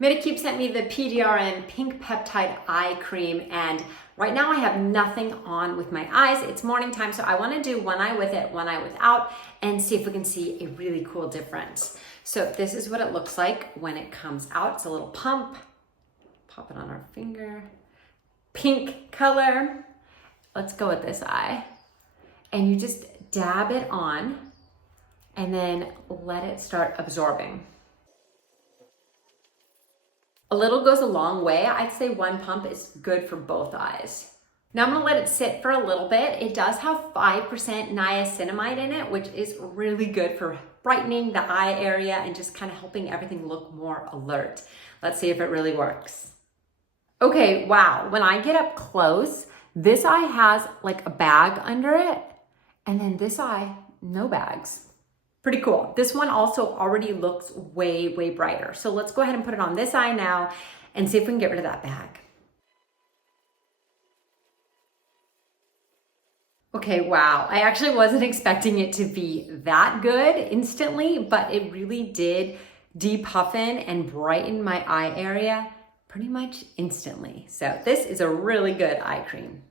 Medicube sent me the PDRN Pink Peptide Eye Cream, and right now I have nothing on with my eyes. It's morning time, so I want to do one eye with it, one eye without, and see if we can see a really cool difference. So this is what it looks like when it comes out. It's a little pump. Pop it on our finger. Pink color. Let's go with this eye. And you just dab it on and then let it start absorbing. A little goes a long way. I'd say one pump is good for both eyes. Now I'm gonna let it sit for a little bit. It does have 5% niacinamide in it, which is really good for brightening the eye area and just kind of helping everything look more alert. Let's see if it really works. Okay, wow, when I get up close, this eye has like a bag under it, and then this eye, no bags. Pretty cool. This one also already looks way, way brighter. So let's go ahead and put it on this eye now and see if we can get rid of that bag. Okay, wow. I actually wasn't expecting it to be that good instantly, but it really did depuffin and brighten my eye area pretty much instantly. So this is a really good eye cream.